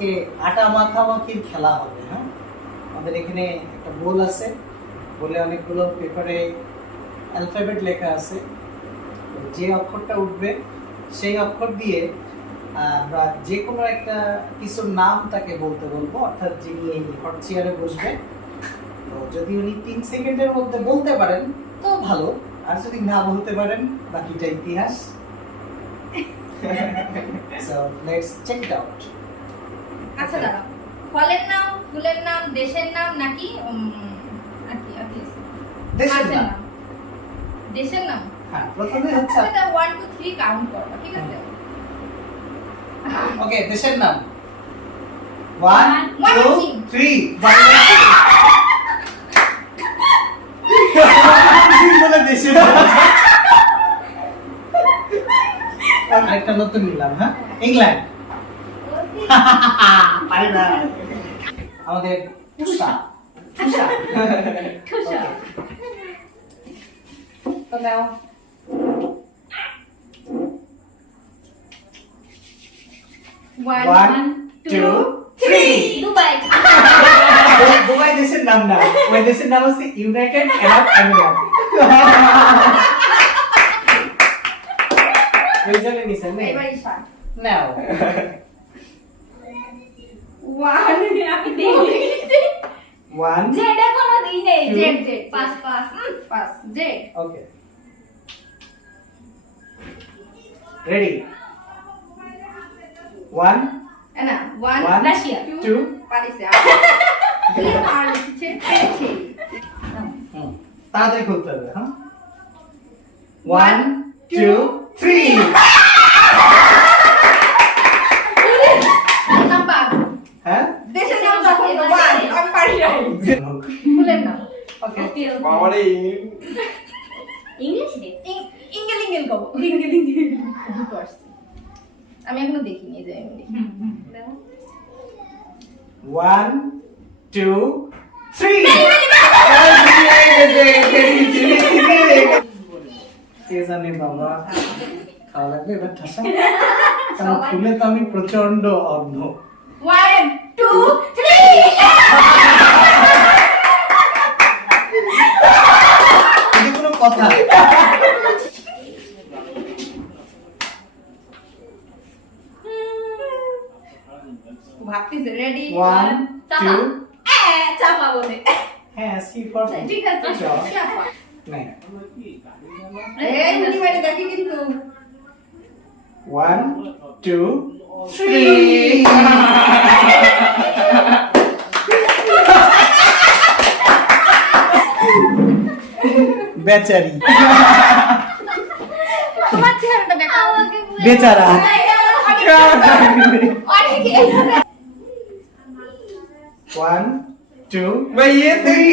আজকে আটা মাখামাখির খেলা হবে হ্যাঁ? আমাদের এখানে একটা বোল আছে। বলে অনেকগুলো পেপারে অ্যালফাবেট লেখা আছে। যে অক্ষরটা উঠবে, সেই অক্ষর দিয়ে আমরা যে কোনো একটা কিছুর নাম তাকে বলতে বলব, অর্থাৎ যিনি এই হট চেয়ারে বসবে তো যদি উনি তিন সেকেন্ডের মধ্যে বলতে পারেন, তো ভালো। আর যদি না বলতে পারেন, বাকিটা ইতিহাস। So let's check it out আচ্ছা দাঁড়াও। ফলের নাম ফুলের নাম দেশের নাম নাকি? দেশের নাম। দেশের নাম? হ্যাঁ প্রথমে হচ্ছে এটা ওয়ান টু থ্রি কাউন্ট করবা ঠিক আছে? ওকে দেশের নাম। বলে আরেকটা নতুন নিলাম হ্যাঁ? ইংল্যান্ড পারি না আমাদের উষা উষা খুশা তো নাও one one two three Dubai Dubai দেশের নাম না ওই দেশের নাম হচ্ছে ইউনাইটেড আরব আমিরাত বুঝলে নিছেন না এবার ঈশা নাও ওয়ান আমি দেখি ওয়ান জেড এখনও দিই নেই. Z Z pass pass pass Z okay ready one না ওয়ান One, রাশিয়া two. পারিসে আর লিখছে পেয়েছে তাড়াতাড়ি খুলতে হবে হ্যাঁ? ওয়ান টু থ্রি নাম্বার হ্যাঁ দেশের নাম যখন ওয়ান আমি না বাবারে ইংলিশ রে? কব। দুটো আসছে আমি এখনও দেখিনি এই যে আমি দেখি। দেখো। ওয়ান টু থ্রি কে জানে বাবা? খাওয়া লাগবে এবার ঠাসা। কারণ খুলে তো আমি প্রচণ্ড অন্ধ। ওয়ান টু থ্রি এটা কোনো কথা। ভাবতেছে রেডি One, চাপা। বলে। হ্যাঁ সি ফর ঠিক আছে. চাপা। নে এই মানে দেখি কিন্তু। ওয়ান টু থ্রি বেচারি। বেচারা। ওয়ান টু ভাই ये থ্রি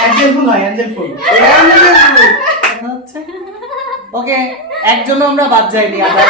অ্যাঞ্জেল ফুল হয় অ্যাঞ্জেল ফুল ওকে একজনও আমরা বাদ যাইনি আমরা